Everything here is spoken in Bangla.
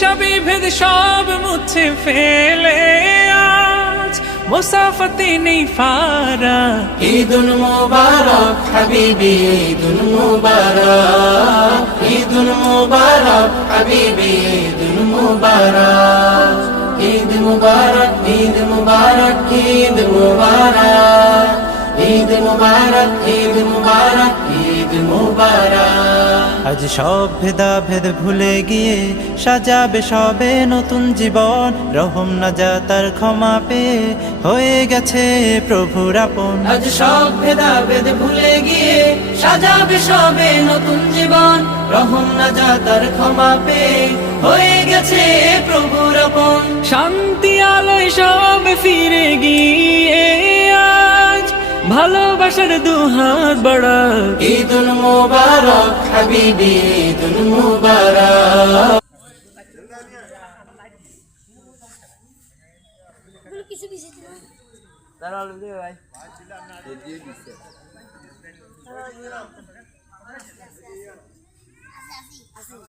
ঈর্ষা বিভেদ সব মুছে ফেলে আজ মুসাফাতে নেই ফারাক। ঈদুল মুবারক হাবিবি ঈদুল মুবারক, ঈদুল মুবারক হাবিবি ঈদুল মুবারক, ঈদ মুবারক ঈদ মুবারক ঈদ মুবারক, ঈদ মুবারক ঈদ মুবারক ঈদ মুবারক। আজ সব ভেদাভেদ ভুলে গিয়ে সাজাবে সবে নতুন জীবন, রহম নাজাতার ক্ষমা পেয়ে হয়ে গেছে প্রভুর আপন। আজ সব ভেদাভেদ ভুলে গিয়ে সাজাবে সবে নতুন জীবন, রহম নাজাতার ক্ষমা পেয়ে হয়ে গেছে প্রভুর আপন। শান্তি আলোয় সব ফিরে গিয়ে আজ ভালোবাসার দুহাত বাড়াক। ঈদুল মুবারক হাবিবি ঈদুল মুবারক। কিছু কিছু ভাই